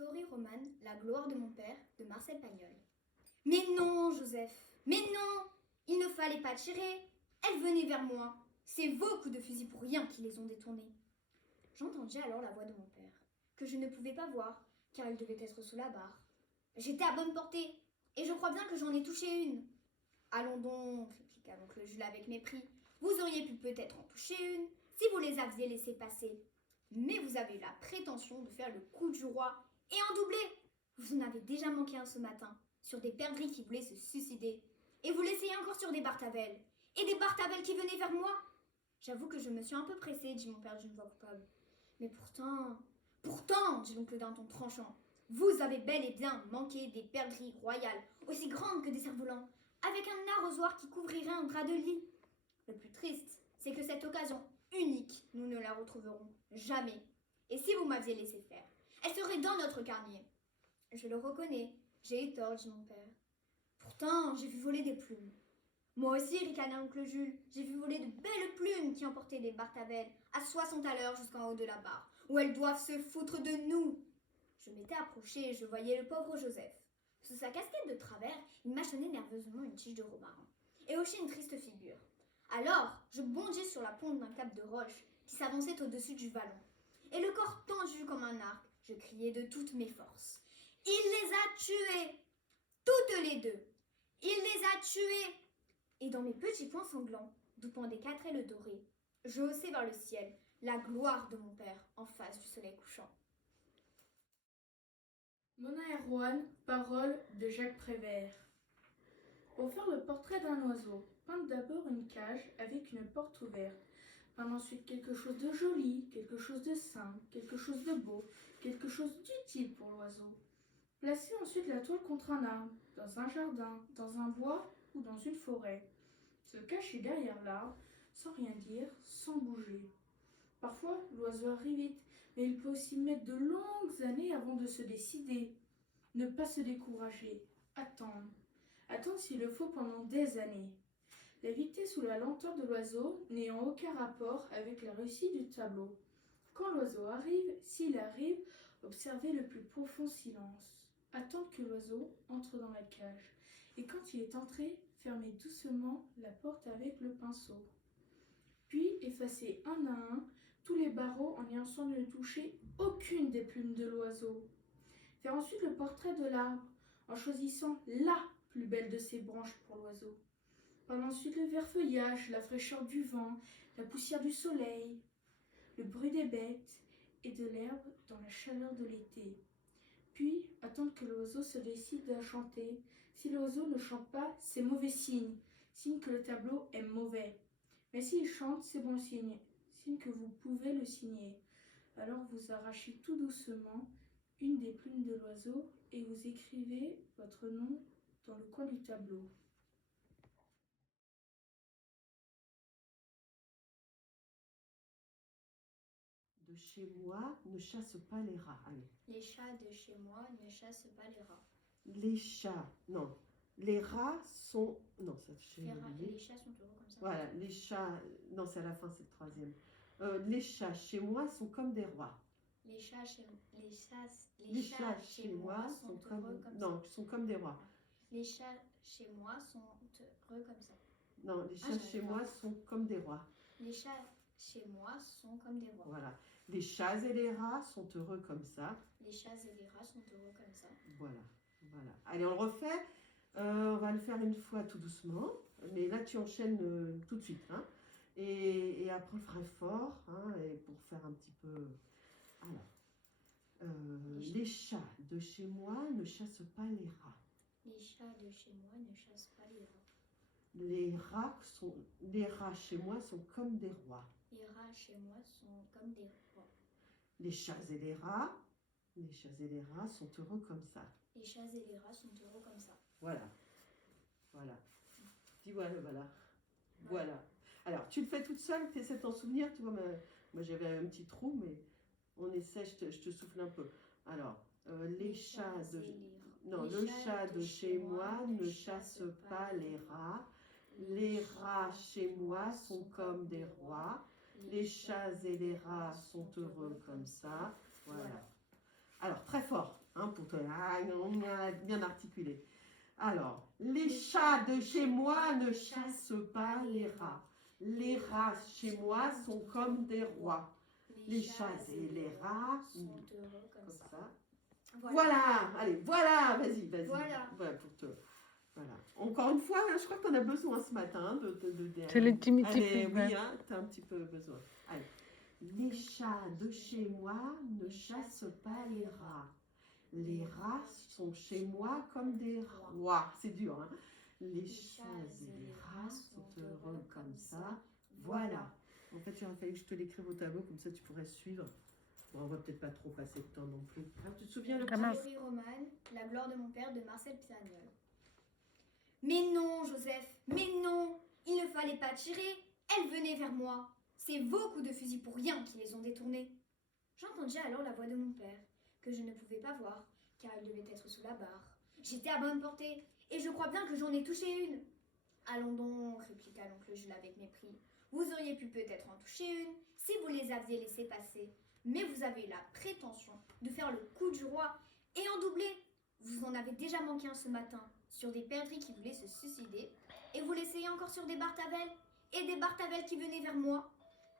Tori Roman, La gloire de mon père, de Marcel Pagnol. Mais non, Joseph, mais non, il ne fallait pas tirer. Elles venaient vers moi. C'est vos coups de fusil pour rien qui les ont détournés. J'entendis alors la voix de mon père, que je ne pouvais pas voir, car il devait être sous la barre. J'étais à bonne portée, et je crois bien que j'en ai touché une. Allons donc, répliqua l'oncle Jules avec mépris. Vous auriez pu peut-être en toucher une, si vous les aviez laissées passer. Mais vous avez eu la prétention de faire le coup du roi, et en doubler. Vous en avez déjà manqué un ce matin, sur des perdrix qui voulaient se suicider. Et vous l'essayez encore sur des Bartavelles, et des Bartavelles qui venaient vers moi. J'avoue que je me suis un peu pressée, dit mon père d'une voix coupable. Mais pourtant, dit l'oncle d'un ton tranchant, vous avez bel et bien manqué des perdrix royales, aussi grandes que des cerfs-volants, avec un arrosoir qui couvrirait un drap de lit. Le plus triste, c'est que cette occasion unique, nous ne la retrouverons jamais. Et si vous m'aviez laissé faire, elle serait dans notre carnier. Je le reconnais, j'ai eu tort, dit mon père. Pourtant, j'ai vu voler des plumes. Moi aussi, ricana oncle Jules, j'ai vu voler de belles plumes qui emportaient les Bartavelles à 60 à l'heure jusqu'en haut de la barre, où elles doivent se foutre de nous. Je m'étais approchée et je voyais le pauvre Joseph. Sous sa casquette de travers, il mâchonnait nerveusement une tige de romarin et hochait une triste figure. Alors, je bondis sur la ponte d'un cap de roche qui s'avançait au-dessus du vallon. Et le corps tendu comme un arc, je criai de toutes mes forces. Il les a tuées, toutes les deux. Il les a tuées. Et dans mes petits poings sanglants, d'où pendaient 4 ailes dorées, je haussai vers le ciel la gloire de mon père en face du soleil couchant. Mona Erwan, parole de Jacques Prévert. Pour faire le portrait d'un oiseau, peindre d'abord une cage avec une porte ouverte. Peindre ensuite quelque chose de joli, quelque chose de simple, quelque chose de beau, quelque chose d'utile pour l'oiseau. Placer ensuite la toile contre un arbre, dans un jardin, dans un bois ou dans une forêt. Se cacher derrière l'arbre, sans rien dire, sans bouger. Parfois, l'oiseau arrive vite, mais il peut aussi mettre de longues années avant de se décider. Ne pas se décourager, attendre. Attendre s'il le faut pendant des années. La vitesse ou la lenteur de l'oiseau n'ayant aucun rapport avec la réussite du tableau. Quand l'oiseau arrive, s'il arrive, observez le plus profond silence. Attendre que l'oiseau entre dans la cage. Et quand il est entré, fermez doucement la porte avec le pinceau. Puis effacez un à un tous les barreaux en ayant soin de ne toucher aucune des plumes de l'oiseau. Faire ensuite le portrait de l'arbre en choisissant la plus belle de ses branches pour l'oiseau. Peindre ensuite le vert feuillage, la fraîcheur du vent, la poussière du soleil, le bruit des bêtes et de l'herbe dans la chaleur de l'été. Puis attendre que l'oiseau se décide à chanter. Si l'oiseau ne chante pas, c'est mauvais signe, signe que le tableau est mauvais. Mais s'il chante, c'est bon signe, signe que vous pouvez le signer. Alors vous arrachez tout doucement une des plumes de l'oiseau et vous écrivez votre nom dans le coin du tableau. De chez moi ne chasse pas les rats. Allez. Les chats de chez moi ne chassent pas les rats. Les chats, non. Les rats sont... Non, ça j'ai Les chats sont heureux comme ça. Voilà, les chats... Non, c'est à la fin, c'est le troisième. Les chats chez moi sont comme des rois. Les chats chez moi sont comme... Non, sont comme des rois. Les chats chez moi sont heureux comme ça. Non, les chats chez moi sont comme des rois. Les chats chez moi sont comme des rois. Voilà. Les chats et les rats sont heureux comme ça. Les chats et les rats sont heureux comme ça. Voilà, voilà. Allez, on le refait. On va le faire une fois tout doucement. Mais là, tu enchaînes tout de suite. Hein. Et après, on le ferait fort. Hein, et pour faire un petit peu... Alors, les chats de chez moi ne chassent pas les rats. Les chats de chez moi ne chassent pas les rats. Les rats chez moi sont comme des rois. Les rats chez moi sont comme des rois. Les chats et les rats sont heureux comme ça. Les chats et les rats sont heureux comme ça. Voilà. Voilà. Dis voilà. Alors, tu le fais toute seule, tu essaies de t'en souvenir. Tu vois, moi j'avais un petit trou, mais on essaie, je te souffle un peu. Alors, le chat de chez moi ne chasse pas les rats. Les rats chez moi sont comme des rois. Les chats et les rats sont heureux comme ça. Voilà. Alors, très fort, hein, pour te bien articuler. Alors, les chats de chez moi ne chassent pas les rats. Les rats chez moi sont comme des rois. Les chats et les rats sont heureux comme ça. Voilà, allez, voilà, vas-y. Voilà. Voilà, voilà. Encore une fois, hein, je crois que tu en as besoin ce matin C'est l'intimité Allez, feedback. oui, hein, tu as un petit peu besoin. Allez. Les chats de chez moi ne chassent pas les rats. Les rats sont chez moi comme des rois. C'est dur, hein. Les chats et les rats sont heureux comme ça. Voilà. En fait, il aurait fallu que je te l'écrive au tableau, comme ça tu pourrais suivre. Bon, on va peut-être pas trop passer de temps non plus. Alors, tu te souviens le Ah mince. Théorie romane, La gloire de mon père de Marcel Pagnol. Mais non, Joseph, mais non, il ne fallait pas tirer. Elle venait vers moi. C'est vos coups de fusil pour rien qui les ont détournés. J'entendis alors la voix de mon père, que je ne pouvais pas voir, car elle devait être sous la barre. J'étais à bonne portée, et je crois bien que j'en ai touché une. Allons donc, répliqua l'oncle Jules avec mépris. Vous auriez pu peut-être en toucher une, si vous les aviez laissées passer. Mais vous avez eu la prétention de faire le coup du roi, et en doubler. Vous en avez déjà manqué un ce matin, sur des perdrix qui voulaient se suicider, et vous l'essayez encore sur des Bartavelles, et des Bartavelles qui venaient vers moi.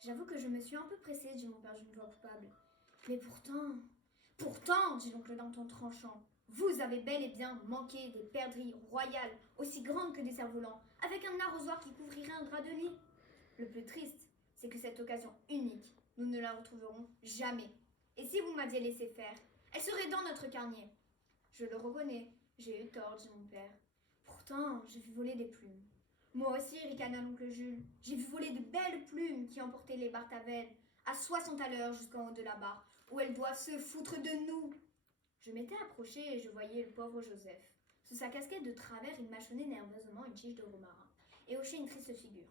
J'avoue que je me suis un peu pressée, dit mon père d'une voix coupable. Mais pourtant, dit l'oncle d'un ton tranchant, vous avez bel et bien manqué des perdrix royales aussi grandes que des cerfs-volants, avec un arrosoir qui couvrirait un drap de lit. Le plus triste, c'est que cette occasion unique, nous ne la retrouverons jamais. Et si vous m'aviez laissé faire, elle serait dans notre carnier. Je le reconnais, j'ai eu tort, dit mon père. Pourtant, j'ai vu voler des plumes. Moi aussi, ricana l'oncle Jules, j'ai vu voler de belles plumes qui emportaient les Bartavelles à 60 à l'heure jusqu'en haut de la barre, où elles doivent se foutre de nous. Je m'étais approchée et je voyais le pauvre Joseph. Sous sa casquette de travers, il mâchonnait nerveusement une tige de romarin et hochait une triste figure.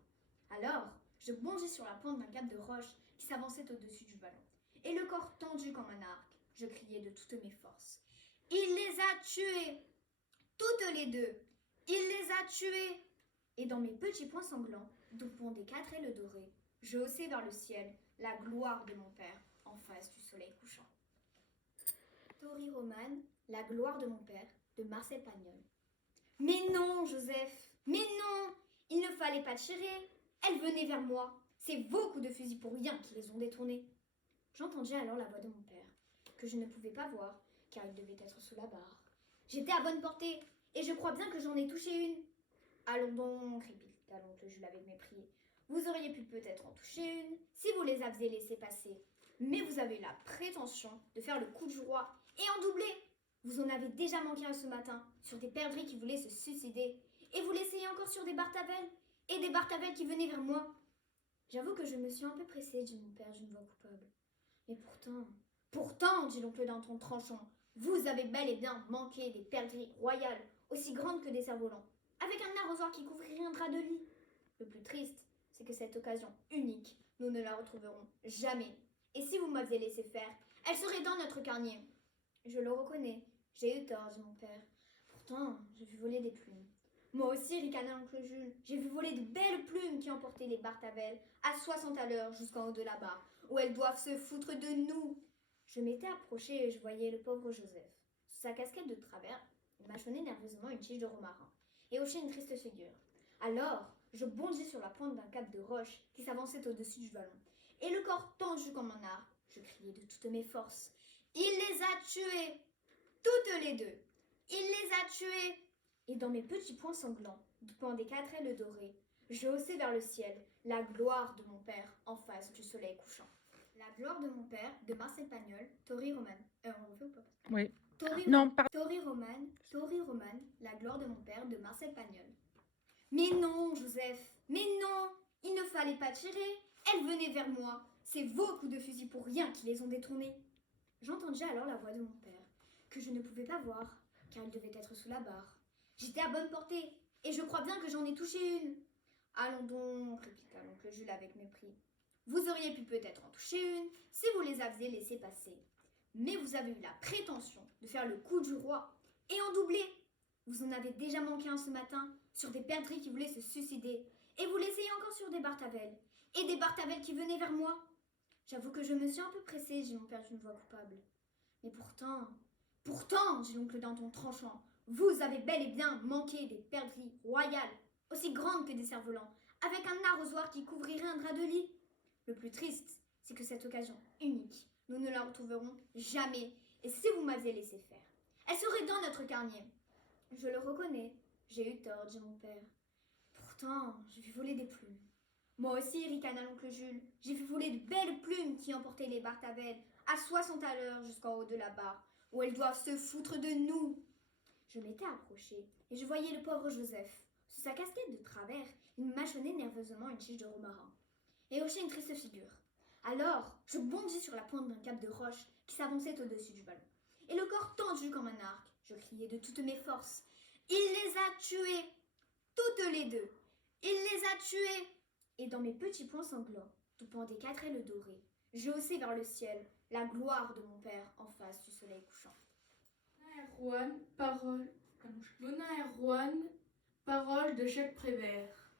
Alors, je bondis sur la pointe d'un cap de roche qui s'avançait au-dessus du ballon. Et le corps tendu comme un arc, je criai de toutes mes forces. Il les a tués, toutes les deux. Il les a tués. Et dans mes petits poings sanglants, d'où pondaient 4 ailes dorées, je haussai vers le ciel la gloire de mon père en face du soleil couchant. Théorie romane, La gloire de mon père de Marcel Pagnol. Mais non, Joseph, mais non, il ne fallait pas tirer. Elle venait vers moi. C'est vos coups de fusil pour rien qui les ont détournés. J'entendis alors la voix de mon père, que je ne pouvais pas voir, car il devait être sous la barre. J'étais à bonne portée, et je crois bien que j'en ai touché une. Allons donc, répliqua l'oncle Jules avec mépris. Vous auriez pu peut-être en toucher une, si vous les aviez laissées passer. Mais vous avez eu la prétention de faire le coup du roi, et en doubler. Vous en avez déjà manqué un ce matin, sur des perdrix qui voulaient se suicider, et vous l'essayez encore sur des Bartavelles, et des Bartavelles qui venaient vers moi. J'avoue que je me suis un peu pressée, dit mon père d'une voix coupable. Mais pourtant, dit l'oncle d'un ton tranchant, vous avez bel et bien manqué des perdrix royales, aussi grandes que des cerfs-volants, avec un arrosoir qui couvrirait un drap de lit. Le plus triste, c'est que cette occasion unique, nous ne la retrouverons jamais. Et si vous m'aviez laissé faire, elle serait dans notre carnier. Je le reconnais, j'ai eu tort, dit mon père. Pourtant, j'ai vu voler des plumes. Moi aussi, ricana l'oncle Jules, j'ai vu voler de belles plumes qui emportaient les Bartavelles à 60 à l'heure jusqu'en haut de la barre, où elles doivent se foutre de nous. Je m'étais approchée et je voyais le pauvre Joseph. Sous sa casquette de travers, il mâchonnait nerveusement une tige de romarin et hochait une triste figure. Alors, je bondis sur la pointe d'un cap de roche qui s'avançait au-dessus du ballon, et le corps tendu comme un arc, je criai de toutes mes forces. Il les a tués, toutes les deux. Il les a tués. Et dans mes petits poings sanglants, d'où pendaient 4 ailes dorées, je haussai vers le ciel la gloire de mon père en face du soleil couchant. La gloire de mon père de Marcel Pagnol, Théorie romane. On refait ou pas? Oui. Théorie Non, pas. Théorie romane, La gloire de mon père de Marcel Pagnol. Mais non, Joseph, mais non, il ne fallait pas tirer. Elle venait vers moi. C'est vos coups de fusil pour rien qui les ont détournés. J'entendis alors la voix de mon père, que je ne pouvais pas voir, car il devait être sous la barre. J'étais à bonne portée, et je crois bien que j'en ai touché une. Allons donc, répliqua l'oncle Jules avec mépris. Vous auriez pu peut-être en toucher une, si vous les aviez laissées passer. Mais vous avez eu la prétention de faire le coup du roi, et en doubler. Vous en avez déjà manqué un ce matin, sur des perdrix qui voulaient se suicider, et vous l'essayez encore sur des Bartavelles, et des Bartavelles qui venaient vers moi. J'avoue que je me suis un peu pressée, dit mon père d'une voix coupable. Et pourtant, dit l'oncle Danton tranchant, vous avez bel et bien manqué des perdrix royales, aussi grandes que des cerfs-volants, avec un arrosoir qui couvrirait un drap de lit. Le plus triste, c'est que cette occasion unique, nous ne la retrouverons jamais, et si vous m'aviez laissé faire, elle serait dans notre carnier. Je le reconnais, j'ai eu tort, dit mon père. Pourtant, j'ai vu voler des plumes. Moi aussi, ricana l'oncle Jules, j'ai vu voler de belles plumes qui emportaient les Bartavelles à 60 à l'heure jusqu'en haut de la barre, où elles doivent se foutre de nous. Je m'étais approchée et je voyais le pauvre Joseph. Sous sa casquette de travers, il mâchonnait nerveusement une tige de romarin et hochait une triste figure. Alors, je bondis sur la pointe d'un cap de roche qui s'avançait au-dessus du ballon. Et le corps tendu comme un arc, je criai de toutes mes forces. Il les a tués, toutes les deux. Il les a tués. Et dans mes petits poings sanglants, d'où pendaient 4 ailes dorées, je haussai vers le ciel la gloire de mon père en face du soleil couchant. Mona et Rouen, parole de Jacques Prévert.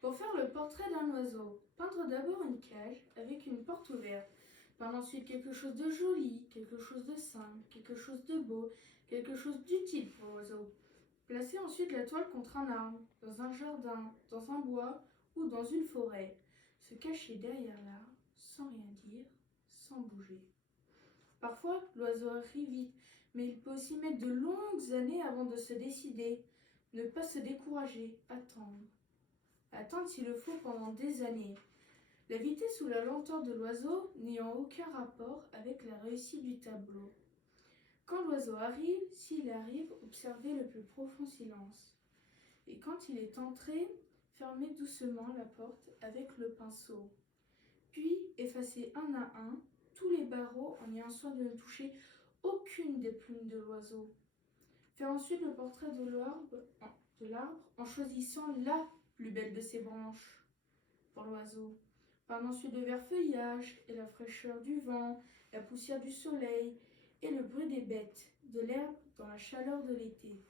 Pour faire le portrait d'un oiseau, peindre d'abord une cage avec une porte ouverte, peindre ensuite quelque chose de joli, quelque chose de simple, quelque chose de beau, quelque chose d'utile pour l'oiseau. Placer ensuite la toile contre un arbre, dans un jardin, dans un bois ou dans une forêt. Se cacher derrière l'arbre, sans rien dire, sans bouger. Parfois, l'oiseau arrive vite, mais il peut aussi mettre de longues années avant de se décider. Ne pas se décourager, attendre. Attendre s'il le faut pendant des années. La vitesse ou la lenteur de l'oiseau n'ayant aucun rapport avec la réussite du tableau. Quand l'oiseau arrive, s'il arrive, observez le plus profond silence. Et quand il est entré, fermez doucement la porte avec le pinceau. Puis, effacez un à un tous les barreaux en ayant soin de ne toucher aucune des plumes de l'oiseau. Faire ensuite le portrait de l'arbre en choisissant la plus belle de ses branches pour l'oiseau. Peindre ensuite le vert feuillage et la fraîcheur du vent, la poussière du soleil et le bruit des bêtes, de l'herbe dans la chaleur de l'été.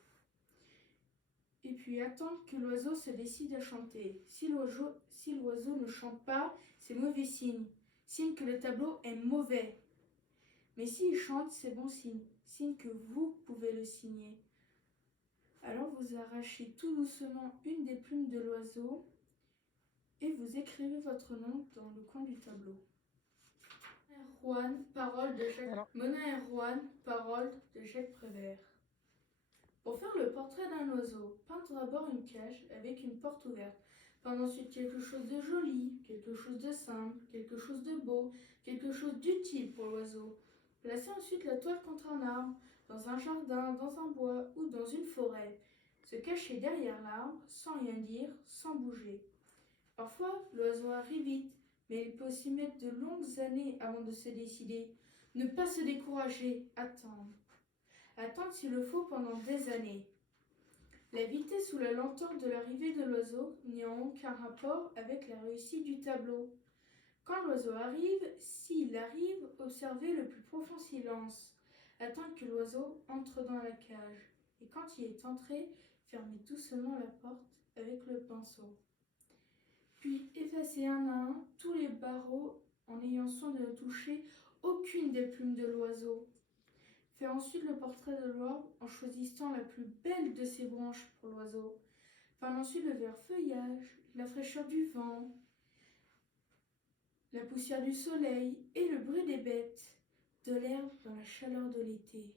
Et puis attendre que l'oiseau se décide à chanter. Si l'oiseau ne chante pas, c'est mauvais signe. Signe que le tableau est mauvais. Mais s'il chante, c'est bon signe. Signe que vous pouvez le signer. Alors vous arrachez tout doucement une des plumes de l'oiseau et vous écrivez votre nom dans le coin du tableau. Mona et Rouen, parole de Jacques Prévert. Pour faire le portrait d'un oiseau, peindre d'abord une cage avec une porte ouverte. Peindre ensuite quelque chose de joli, quelque chose de simple, quelque chose de beau, quelque chose d'utile pour l'oiseau. Placer ensuite la toile contre un arbre, dans un jardin, dans un bois ou dans une forêt. Se cacher derrière l'arbre, sans rien dire, sans bouger. Parfois, l'oiseau arrive vite, mais il peut aussi mettre de longues années avant de se décider. Ne pas se décourager, attendre. Attendre s'il le faut pendant des années. La vitesse ou la lenteur de l'arrivée de l'oiseau n'ayant aucun rapport avec la réussite du tableau. Quand l'oiseau arrive, s'il arrive, observez le plus profond silence. Attendre que l'oiseau entre dans la cage. Et quand il est entré, fermez doucement la porte avec le pinceau. Puis effacez un à un tous les barreaux en ayant soin de ne toucher aucune des plumes de l'oiseau. Faire ensuite le portrait de l'arbre en choisissant la plus belle de ses branches pour l'oiseau. Peindre ensuite le vert feuillage, la fraîcheur du vent, la poussière du soleil et le bruit des bêtes, de l'herbe dans la chaleur de l'été.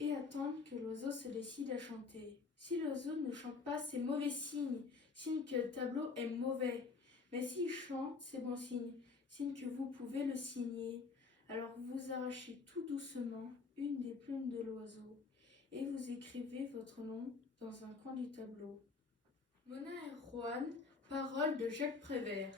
Et attendre que l'oiseau se décide à chanter. Si l'oiseau ne chante pas, c'est mauvais signe, signe que le tableau est mauvais. Mais s'il chante, c'est bon signe, signe que vous pouvez le signer. Alors vous arrachez tout doucement une des plumes de l'oiseau et vous écrivez votre nom dans un coin du tableau. Mona et Rouen, parole de Jacques Prévert.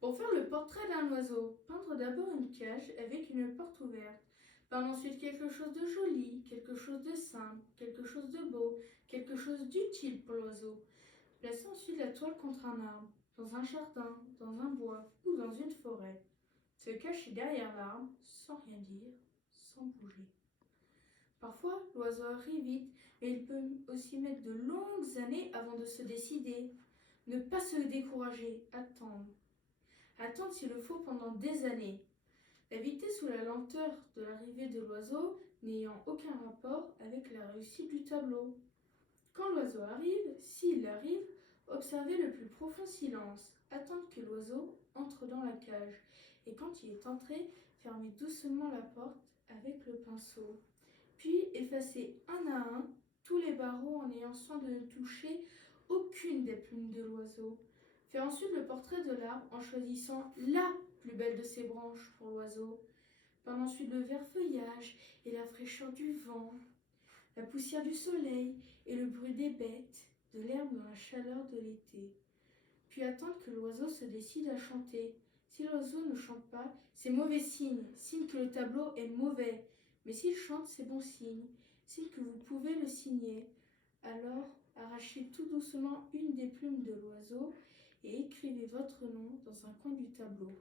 Pour faire le portrait d'un oiseau, peindre d'abord une cage avec une porte ouverte. Peindre ensuite quelque chose de joli, quelque chose de simple, quelque chose de beau, quelque chose d'utile pour l'oiseau. Placer ensuite la toile contre un arbre, dans un jardin, dans un bois ou dans une forêt. Se cacher derrière l'arbre, sans rien dire, sans bouger. Parfois, l'oiseau arrive vite, mais il peut aussi mettre de longues années avant de se décider. Ne pas se décourager, attendre. Attendre s'il le faut pendant des années. Évitez sous la lenteur de l'arrivée de l'oiseau n'ayant aucun rapport avec la réussite du tableau. Quand l'oiseau arrive, s'il arrive, observez le plus profond silence, attendre que l'oiseau entre dans la cage, et quand il est entré, fermez doucement la porte avec le pinceau. Puis effacez un à un tous les barreaux en ayant soin de ne toucher aucune des plumes de l'oiseau. Faites ensuite le portrait de l'arbre en choisissant la plus belle de ses branches pour l'oiseau. Peindre ensuite le vert feuillage et la fraîcheur du vent, la poussière du soleil et le bruit des bêtes, de l'herbe dans la chaleur de l'été. Puis attendre que l'oiseau se décide à chanter. Si l'oiseau ne chante pas, c'est mauvais signe, signe que le tableau est mauvais. Mais s'il chante, c'est bon signe, signe que vous pouvez le signer. Alors, arrachez tout doucement une des plumes de l'oiseau et écrivez votre nom dans un coin du tableau.